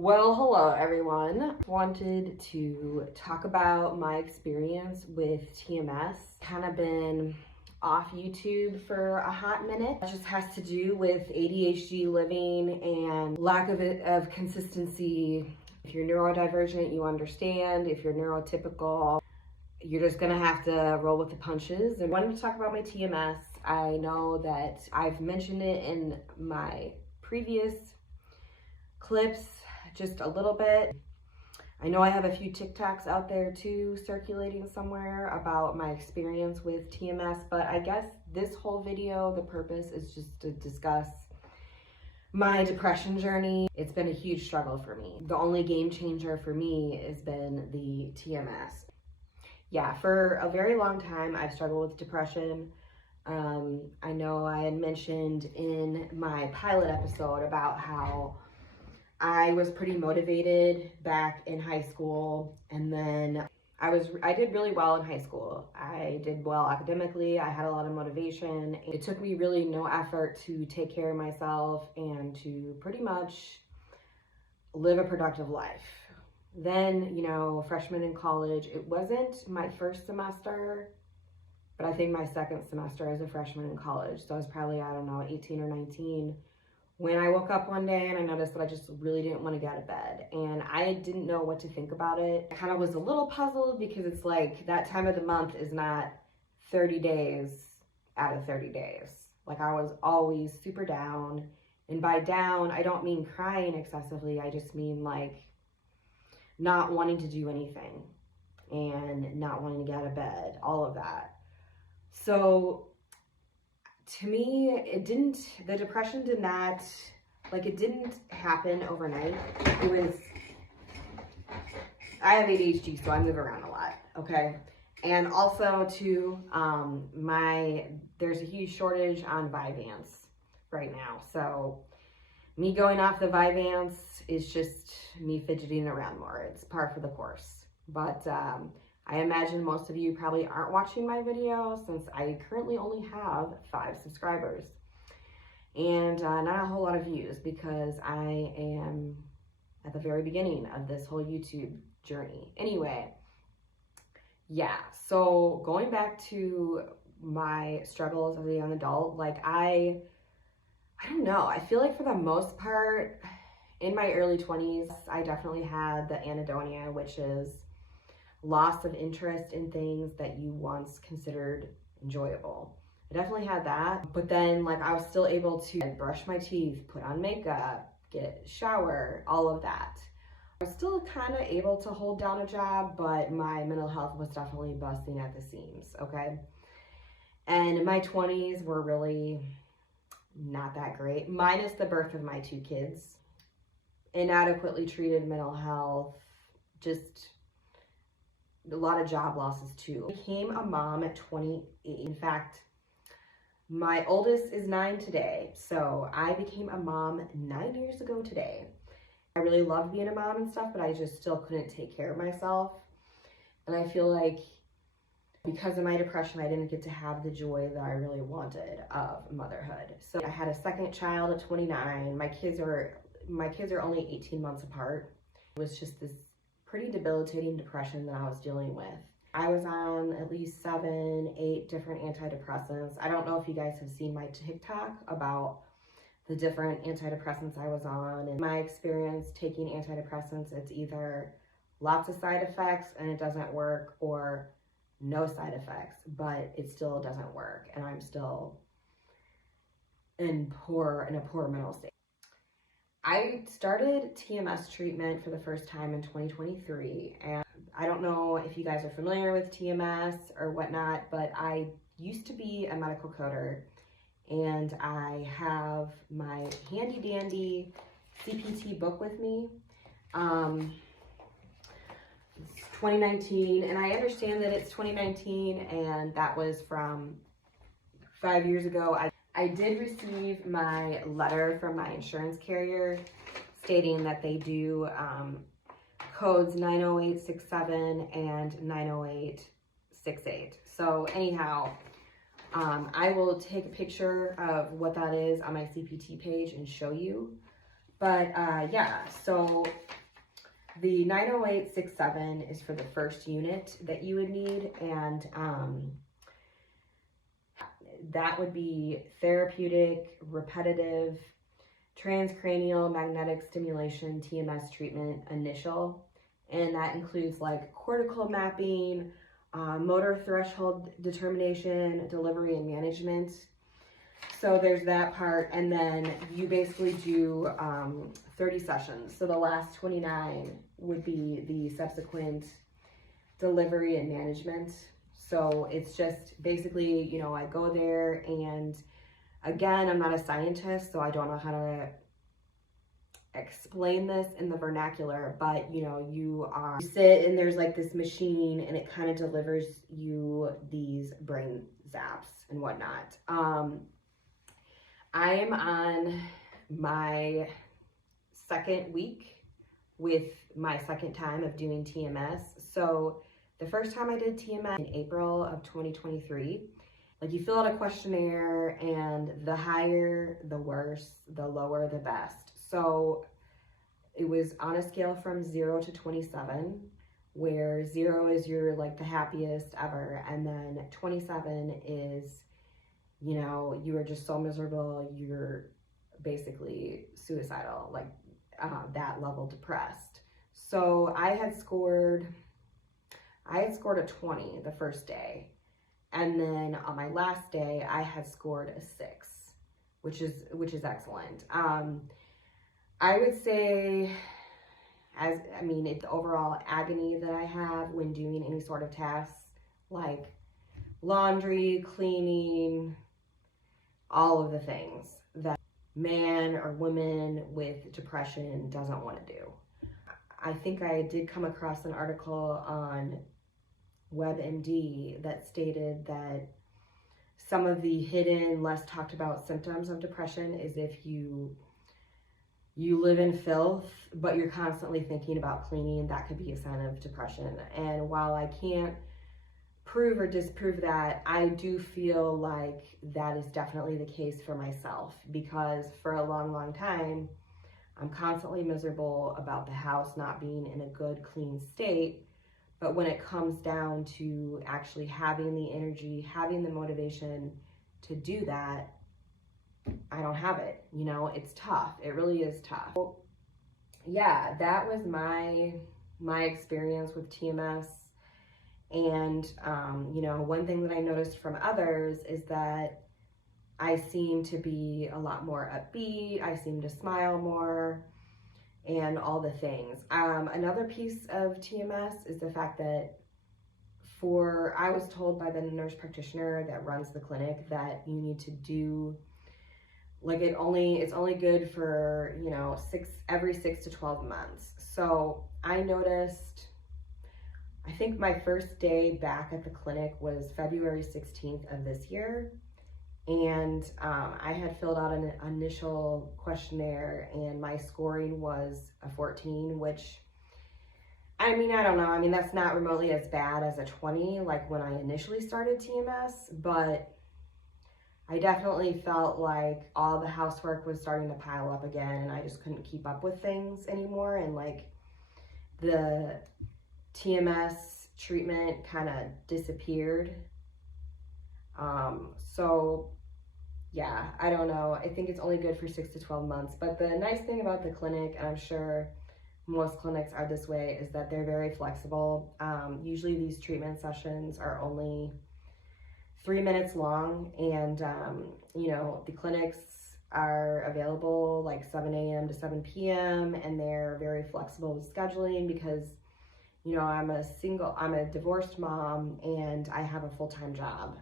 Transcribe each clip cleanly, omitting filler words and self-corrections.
Well, hello everyone. Wanted to talk about my experience with TMS. Kind of been off YouTube for a hot minute. It just has to do with ADHD living and lack of consistency. If you're neurodivergent, you understand. If you're neurotypical, you're just gonna have to roll with the punches. And I wanted to talk about my TMS. I know that I've mentioned it in my previous clips just a little bit. I know I have a few TikToks out there too circulating somewhere about my experience with TMS, but I guess this whole video, the purpose is just to discuss my depression journey. It's been a huge struggle for me. The only game changer for me has been the TMS. Yeah, for a very long time, I've struggled with depression. I know I had mentioned in my pilot episode about how I was pretty motivated back in high school, and then I did really well in high school. I did well academically. I had a lot of motivation. It took me really no effort to take care of myself and to pretty much live a productive life. Then, freshman in college, it wasn't my first semester, but I think my second semester as a freshman in college. So I was probably, 18 or 19. When I woke up one day and I noticed that I just really didn't want to get out of bed, and I didn't know what to think about it. I kind of was a little puzzled because it's like that time of the month is not 30 days out of 30 days. Like, I was always super down, and by down, I don't mean crying excessively. I just mean like not wanting to do anything and not wanting to get out of bed, all of that. So to me, the depression did not, it didn't happen overnight. I have ADHD, so I move around a lot, okay? And also too, there's a huge shortage on Vyvanse right now. So me going off the Vyvanse is just me fidgeting around more. It's par for the course. But I imagine most of you probably aren't watching my video since I currently only have 5 subscribers and not a whole lot of views because I am at the very beginning of this whole YouTube journey. Anyway, yeah, so going back to my struggles as a young adult, I don't know, I feel like for the most part in my early 20s, I definitely had the anhedonia, which is loss of interest in things that you once considered enjoyable. I definitely had that, but then I was still able to brush my teeth, put on makeup, get shower, all of that. I was still kind of able to hold down a job, but my mental health was definitely busting at the seams, okay? And my 20s were really not that great, minus the birth of my 2 kids. Inadequately treated mental health, just a lot of job losses too. I became a mom at 28. In fact, my oldest is 9 today. So I became a mom 9 years ago today. I really loved being a mom and stuff, but I just still couldn't take care of myself. And I feel like because of my depression, I didn't get to have the joy that I really wanted of motherhood. So I had a second child at 29. My kids are only 18 months apart. It was just this pretty debilitating depression that I was dealing with. I was on at least 7, 8 different antidepressants. I don't know if you guys have seen my TikTok about the different antidepressants I was on. In my experience taking antidepressants, it's either lots of side effects and it doesn't work, or no side effects, but it still doesn't work. And I'm still in a poor mental state. I started TMS treatment for the first time in 2023, and I don't know if you guys are familiar with TMS or whatnot, but I used to be a medical coder, and I have my handy dandy CPT book with me. It's 2019, and I understand that it's 2019, and that was from 5 years ago. I did receive my letter from my insurance carrier stating that they do codes 90867 and 90868. So anyhow, I will take a picture of what that is on my CPT page and show you. But yeah, so The 90867 is for the first unit that you would need, and that would be therapeutic, repetitive, transcranial magnetic stimulation TMS treatment initial, and that includes like cortical mapping, motor threshold determination, delivery and management. So there's that part, and then you basically do 30 sessions. So the last 29 would be the subsequent delivery and management. So it's just basically, you know, I go there, and again, I'm not a scientist, so I don't know how to explain this in the vernacular, but you know, you sit and there's like this machine, and it kind of delivers you these brain zaps and whatnot. I'm on my second week with my second time of doing TMS. So the first time I did TMS in April of 2023, like you fill out a questionnaire, and the higher, the worse, the lower, the best. So it was on a scale from 0 to 27, where 0 is you're like the happiest ever, and then 27 is, you know, you are just so miserable, you're basically suicidal, like that level depressed. So I had scored a 20 the first day, and then on my last day I had scored a 6, which is excellent. I would say, it's the overall agony that I have when doing any sort of tasks like laundry, cleaning, all of the things that man or woman with depression doesn't want to do. I think I did come across an article on WebMD that stated that some of the hidden, less talked about symptoms of depression is if you live in filth, but you're constantly thinking about cleaning, that could be a sign of depression. And while I can't prove or disprove that, I do feel like that is definitely the case for myself, because for a long, long time, I'm constantly miserable about the house not being in a good, clean state. But when it comes down to actually having the energy, having the motivation to do that, I don't have it. You know, it's tough. It really is tough. Well, yeah, that was my experience with TMS. And, you know, one thing that I noticed from others is that I seem to be a lot more upbeat. I seem to smile more and all the things. Another piece of TMS is the fact that I was told by the nurse practitioner that runs the clinic that you need to do, like it's only good for, you know, every 6 to 12 months. So I noticed, I think my first day back at the clinic was February 16th of this year. And I had filled out an initial questionnaire, and my scoring was a 14, which, I don't know. That's not remotely as bad as a 20, like when I initially started TMS, but I definitely felt like all the housework was starting to pile up again, and I just couldn't keep up with things anymore. And like the TMS treatment kind of disappeared. So yeah, I don't know. I think it's only good for 6 to 12 months. But the nice thing about the clinic, and I'm sure most clinics are this way, is that they're very flexible. Usually these treatment sessions are only 3 minutes long, and you know, the clinics are available like 7 a.m. to 7 p.m. and they're very flexible with scheduling, because you know, I'm a divorced mom, and I have a full-time job,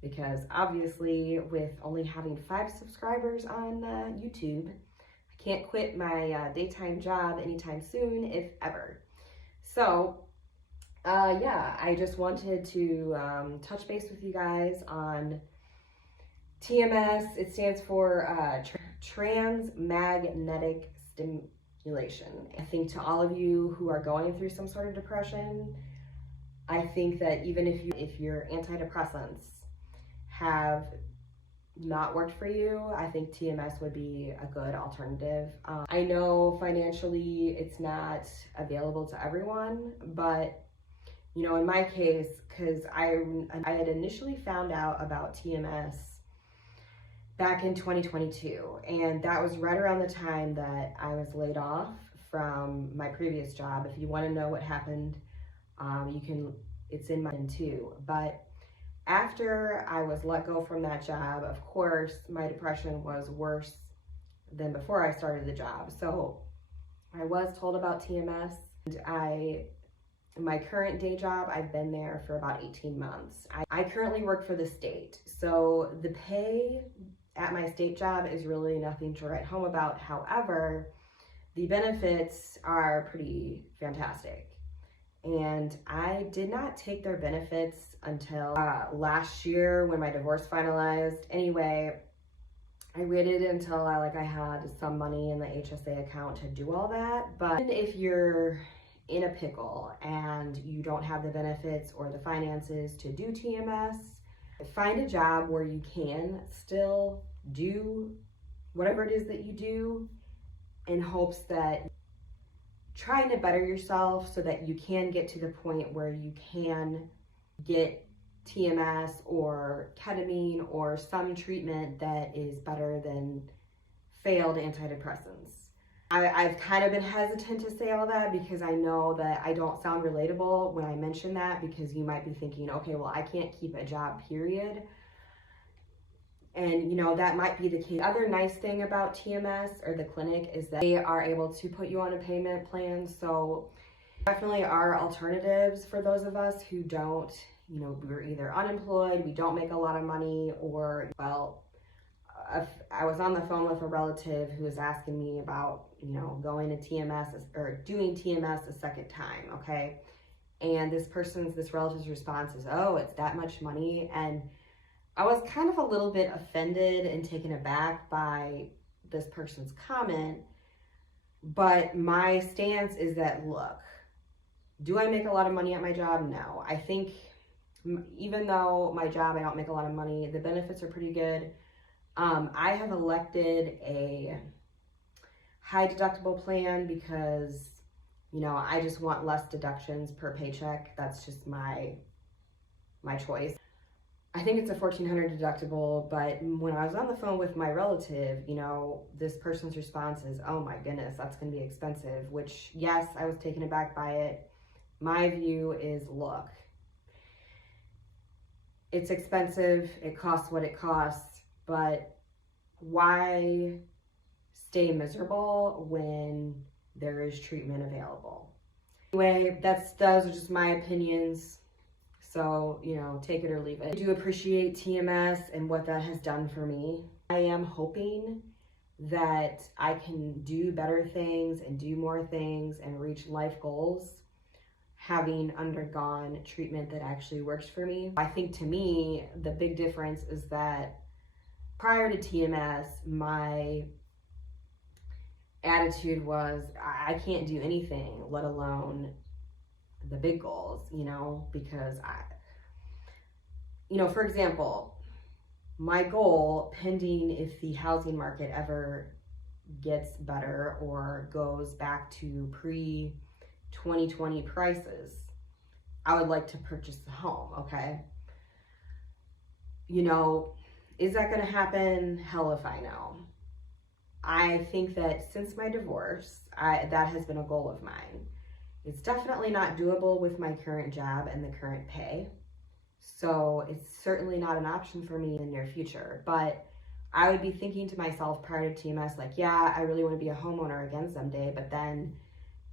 because obviously with only having 5 subscribers on YouTube, I can't quit my daytime job anytime soon, if ever. So yeah, I just wanted to touch base with you guys on TMS. It stands for transmagnetic stimulation. I think to all of you who are going through some sort of depression, I think that even if your antidepressants have not worked for you, I think TMS would be a good alternative. I know financially it's not available to everyone, but you know, in my case, because I had initially found out about TMS back in 2022, and that was right around the time that I was laid off from my previous job. If you want to know what happened, it's in my too. But after I was let go from that job, of course, my depression was worse than before I started the job. So I was told about TMS, and my current day job, I've been there for about 18 months. I currently work for the state, so the pay at my state job is really nothing to write home about. However, the benefits are pretty fantastic. And I did not take their benefits until last year when my divorce finalized. Anyway, I waited until I had some money in the HSA account to do all that. But if you're in a pickle and you don't have the benefits or the finances to do TMS, find a job where you can still do whatever it is that you do, in hopes that trying to better yourself so that you can get to the point where you can get TMS or ketamine or some treatment that is better than failed antidepressants. I've kind of been hesitant to say all that because I know that I don't sound relatable when I mention that, because you might be thinking, okay, well, I can't keep a job, period. And you know, that might be the case. The other nice thing about TMS or the clinic is that they are able to put you on a payment plan. So definitely are alternatives for those of us who don't, you know, we're either unemployed, we don't make a lot of money, or, well, I was on the phone with a relative who was asking me about, you know, going to TMS or doing TMS a second time, okay? And this relative's response is, oh, it's that much money. And I was kind of a little bit offended and taken aback by this person's comment, but my stance is that, look, do I make a lot of money at my job? No. I think even though my job, I don't make a lot of money, the benefits are pretty good. I have elected a high deductible plan because, you know, I just want less deductions per paycheck. That's just my choice. I think it's a $1,400 deductible, but when I was on the phone with my relative, you know, this person's response is, oh my goodness, that's going to be expensive, which, yes, I was taken aback by it. My view is, look, it's expensive, it costs what it costs, but why stay miserable when there is treatment available? Anyway, those are just my opinions. So, you know, take it or leave it. I do appreciate TMS and what that has done for me. I am hoping that I can do better things and do more things and reach life goals, having undergone treatment that actually works for me. I think, to me, the big difference is that prior to TMS, my attitude was, I can't do anything, let alone the big goals, you know, because for example, my goal, pending if the housing market ever gets better or goes back to pre-2020 prices, I would like to purchase a home, okay? You know, is that going to happen? Hell if I know. I think that since my divorce, that has been a goal of mine. It's definitely not doable with my current job and the current pay. So it's certainly not an option for me in the near future. But I would be thinking to myself prior to TMS, like, yeah, I really want to be a homeowner again someday. But then,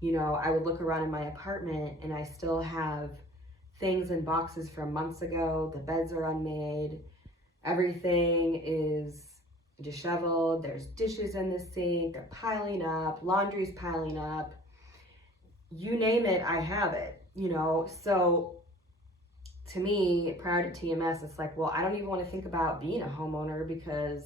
you know, I would look around in my apartment and I still have things in boxes from months ago. The beds are unmade. Everything is disheveled. There's dishes in the sink. They're piling up. Laundry's piling up. You name it, I have it, you know. So to me, prior to TMS, it's like, well, I don't even want to think about being a homeowner, because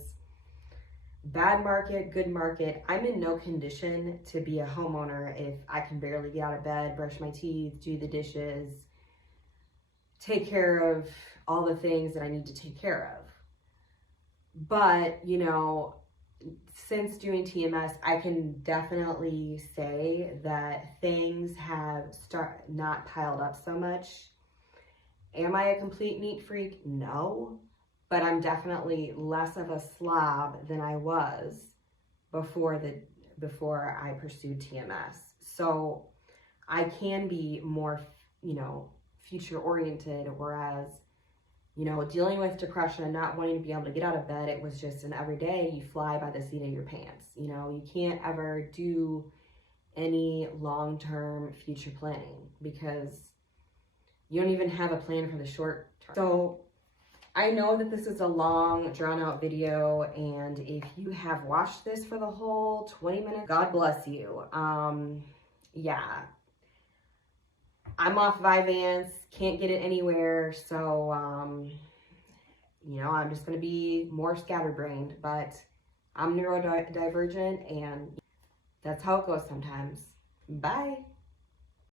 bad market, good market, I'm in no condition to be a homeowner if I can barely get out of bed, brush my teeth, do the dishes, take care of all the things that I need to take care of. But, you know, since doing TMS, I can definitely say that things have not piled up so much. Am I a complete neat freak? No, but I'm definitely less of a slob than I was before I pursued TMS. So I can be more, you know, future oriented, whereas, you know, dealing with depression and not wanting to be able to get out of bed, it was just an everyday, you fly by the seat of your pants. You know, you can't ever do any long-term future planning because you don't even have a plan for the short term. So I know that this is a long, drawn-out video, and if you have watched this for the whole 20 minutes, God bless you. Yeah, I'm off Vyvanse, can't get it anywhere, so you know, I'm just going to be more scatterbrained, but I'm neurodivergent, and that's how it goes sometimes. Bye.